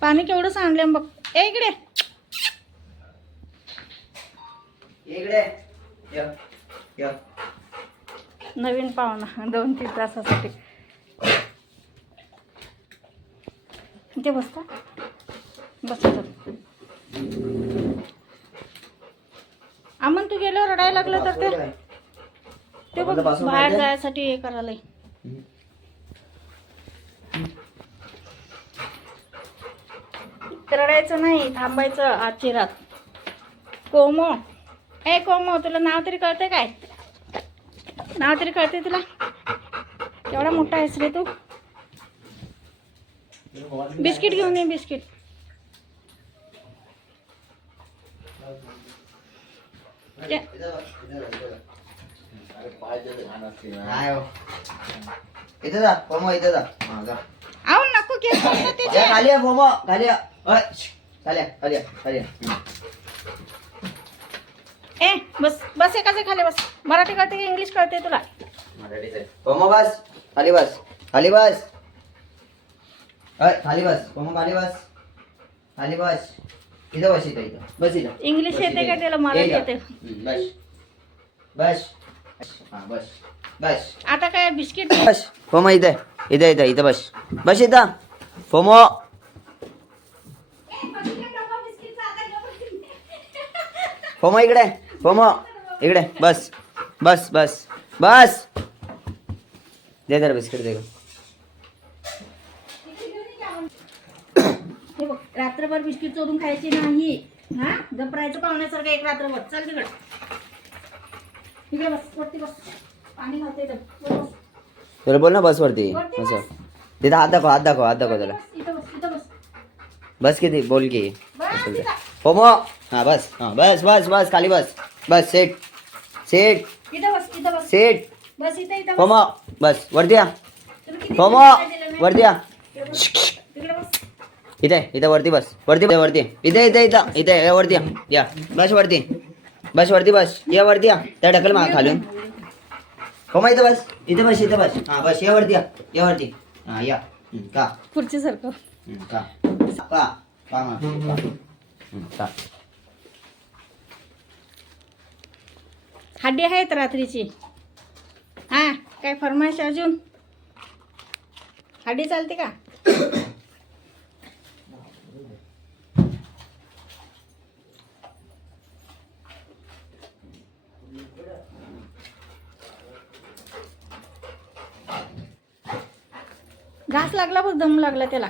पाणी केवढं सांडलं बघ. ए इकडे इकडे य य. नवीन पाहुणा 2-3 तासासाठी इथे बसता बस. अमन तू गेल्यावर रडायला लागलं तर ते बघ बाहेर जायसाठी हे करायला. रडायचं नाही, थांबायचं आजची रात. कोमो ए कोमो, तुला नाव तरी कळते काय? नाव तरी कळते तुला? केवढा मोठा आहेस रे तू. बिस्किट घेऊन ये बिस्किट. इथे जा पोमो, इथे जा. आऊ नको केस पडतात त्याचे. खाली आहे पोमो, खाली आहे. खाली खाली खाली. ए बस बस एकाचे खाली बस. मराठी कळते की इंग्लिश कळते तुला? मराठीच आहे. पोमो बस खाली बस, खाली बस. खाली बस पोमो, खाली बस, खाली बस. इथं बस, इथं इथं बस. इथं इंग्लिश येते का त्याला? मराठी येते. बस बस. हा बस बस. आता काय बिस्किट बस पोमो, इथे इथे इथे इथं बस. बस इथं पोमो. पोमो इकडे, पोमो इकडे बस बस बस बस. दे जरा बिस्किट दे. हे बघ, रात्रभर बिस्किट चोरून खायची नाही. हा गपरायचं पाहुण्यासारखं एक रात्रभर. चल तिकडे इकडे बस, वरती बस. पाणी घालते इथं. बस. तुला बोल ना बस वरती. वरती असं बस. तिथं हात दाखव, हात दाखव, हात दाखव त्याला. इथं बस, इथं बस. बस किती बोल की. बस इथं. पोमो हा बस, हा बस बस बस. खाली बस बस. सेट सेट इथं बस, इथं बस. सेट. बस इथं, इथं बस. पोमो बस वरती या. तुला किती पोमो दिवस दिलं नाही? वरती या. तिकडे बस. इथे इथे वरती बस, वरती वरती. इथे इथे इथं इथे या वरती या. बस वरती, बस वरती बस. या वरती या. त्या ढकल मा खालून. पोमो इथे बस, इथे बस, इथे बस. हा बस. या वरती या वरती. हा या. का खुर्ची सारखं. का का का. हड्डी आहेत रात्रीची. हा काय फरमाईश अजून? हड्डी चालते का? घास लागला बघ, दम लागला त्याला.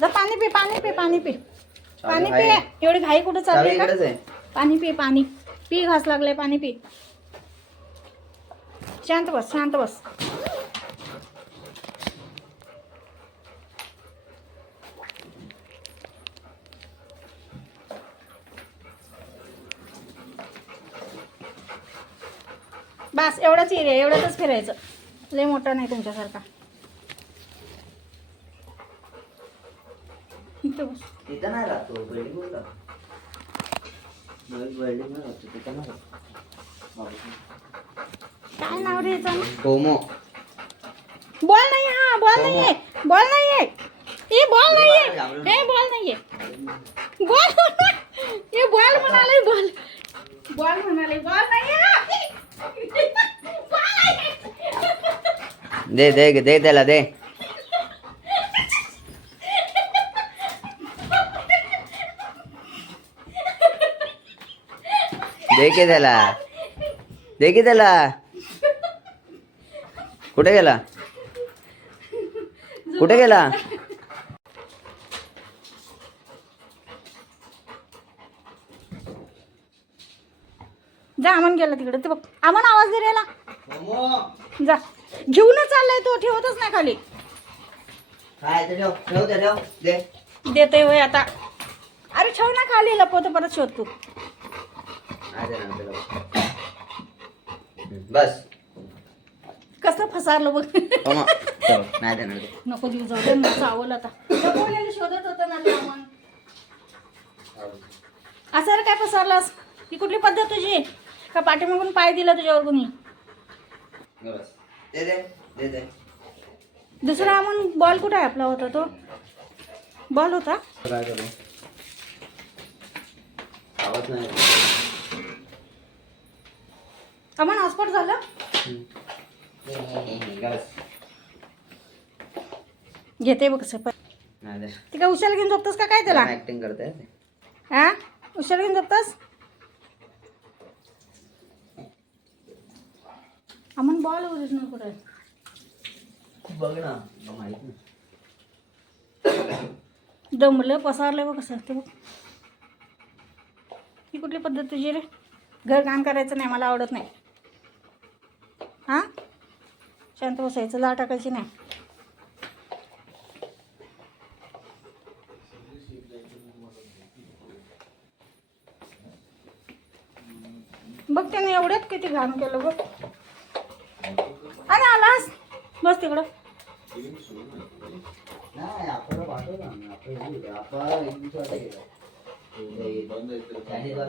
जा पाणी पी, पाणी पी, पाणी पी, पाणी पी. एवढी घाई कुठं चालली का? पाणी पी, पाणी पी. घास लागले, पाणी पी. शांत बस, शांत बस. बस एवढंच एरिया, एवढ्यातच फिरायचं. लय मोठा नाही तुमच्यासारखा. इथं बस. तिथं नाही राहतो, बिल्डिंगवर राहतो. बिल्डिंगवर राहतो, तिथं नाही राहतो. काय नाव रे याचं? पोमो. बॉल नाही. हा बॉल नाहीये, बॉल नाहीये. हे बॉल नाहीये, हे बॉल नाहीये. बॉल हे बॉल म्हणाले, बॉल बॉल म्हणाले. बॉल नाहीये. दे दे दे त्याला दे. दे की त्याला, दे की त्याला. कुठे गेला, कुठे गेला? जा, अमन गेला तिकडे. ते बघ, अमन आवाज दे रे याला. जा, घेऊनच चाललाय तो, ठेवतच नाही खाली. काय ते ठेव, ठेव ते ठेव. दे. देतोय होय आता. अरे ठेव ना खाली, लपवतो परत शोध तू. बस कसं फसारलं बघ. नाही देणार. नको देऊ, जाऊ दे. मग चावल आता. लपवलेलं शोधत होतं ना ते अमन. असं रे काय फसारलास? ही कुठली पद्धत तुझी? का पाठीमागून पाय दिला तुझ्यावर कुणी? दे दे दे दे. दुसरा अमन बॉल कुठे आहे आपला होता तो? बॉल होता. काय करू आवाज नाही अमन हॉस्पॉट झालं. घेते बघ कसं ते काय उशाला घेऊन झोपतोस का काय त्याला. ऍक्टिंग करते हा उशाला घेऊन झोपतोस. अमन बॉल ओरिजिनल कुठे आहे बघ ना माहित नाही. दमलं पसारलं बघ कसं ते बघ. ही कुठली पद्धत तुझी रे. घर काम करायचं नाही मला आवडत नाही. हां शांत बसायचं ला टाकायची नाही. बघ त्याने एवढ्यात किती घाण केलं बघ. आणि आलास बस तिकडं. नाही आपल्याला पाठव ना आपण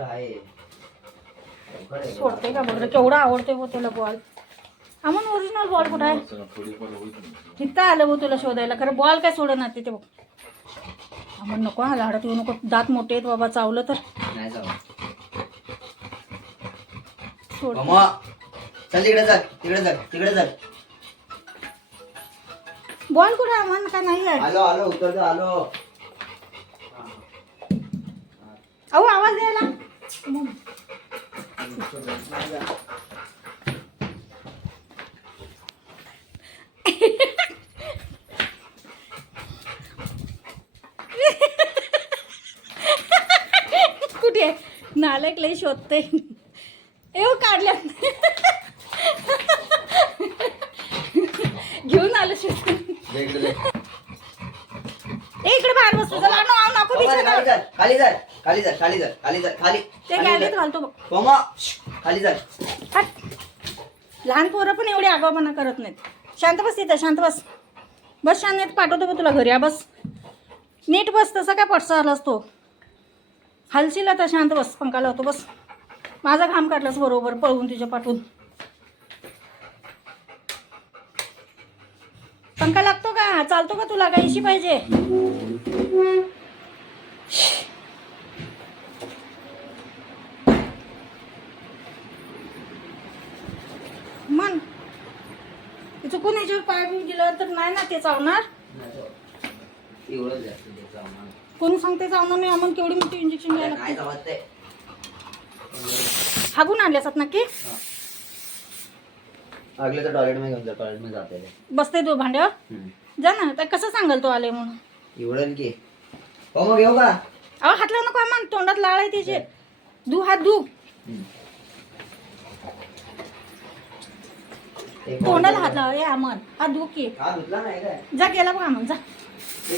आहे सोडते का बघ रे केवढा आवडते बघ तुला बॉल. अमन ओरिजिनल बॉल कुठं आहे. इथं आलं बघ तुला शोधायला खरं बॉल काय सोडत ना तिथे बघ. अमन नको हा लाडात येऊ नको. दात मोठे आहेत बाबा चावलं तर नाही जाऊ. सोड. चल तिकडे चल तिकडे चल तिकडे चल. बॉल कुठे अमन का नाही आहे. आलो आलो उतरतो आलो. अहो आवाज द्यायला. कुठे आहे नालायक लई शोधते. एव काढल्या घेऊन आलं शोध. इकडे बाहेर बसतो चला नको बिचारा. खाली जा खाली जा खाली जा खाली जा खाली ते गॅलरीत घालतो बघ. कोमा खाली जा. हट. लहान पोरं पण एवढी आगाऊपणा करत नाहीत. शांत बस तिथं शांत बस. बस शांत पाठवतो बघ तुला घरी. या बस नीट बस. तसं काय पटसा आलास तो हलशील आता. शांत बस पंखा लावतो बस. माझा घाम काढलास बरोबर पळवून तुझ्या पाठवून. पंखा लागतो का चालतो का तुला काहीशी पाहिजे. मन चुकून याच्यावर पाय बी दिलं तर नाही ना ते चावणार. कोणी सांगते चावणार नाही. अमन केवढी मोठी इंजेक्शन घ्यायला लागते. हागून आणल्यासात नक्की. अगले तर टॉयलेट मध्ये घेऊन जा. टॉयलेट मध्ये जाते बसते तू भांड्यावर जा ना. तर कसं सांगाल तो आले म्हणून. एवढं की हो मग घेऊ का. अहो हात लावू नको अमन. तोंडात लाळ आहे तिचे. धू हात धू. तोंडाला हात लाव. ए अमन हात धू की. हा धुतला नाही काय. जा गेला बघ अमन जा.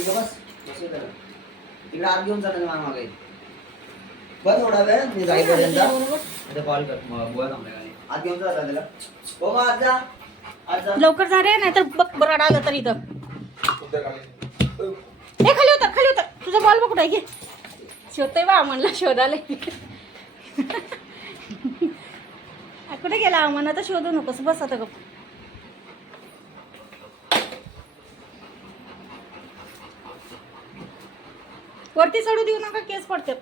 बस तिकडे आत घेऊन जाणार मला मागे. बस थोडा वेळ मी जाईपर्यंत कॉल कर. बुवा थांबलाय आत घेऊन जा त्याला. हो मग आज जा आज जा. लवकर जा रे नाहीतर बघ बरं आलं तर इथं. हे खाली होतं तुझा बॉल बघ कुठं आहे. घे शोधतोय बा अमनला शोधायला. कुठे गेला अमन. आता शोधू नकोस बस आता गप. वरती चढू देऊ नका केस पडते.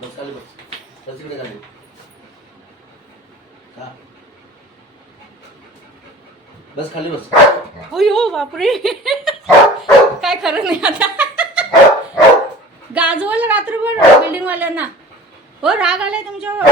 बस खाली बस. बस इकडे खाली. बस खाली बस. अयो बापरे. काय खरं नाही आता. गाजवलं रात्रभर बिल्डिंग वाल्यांना. हो राग आलाय तुमच्यावर.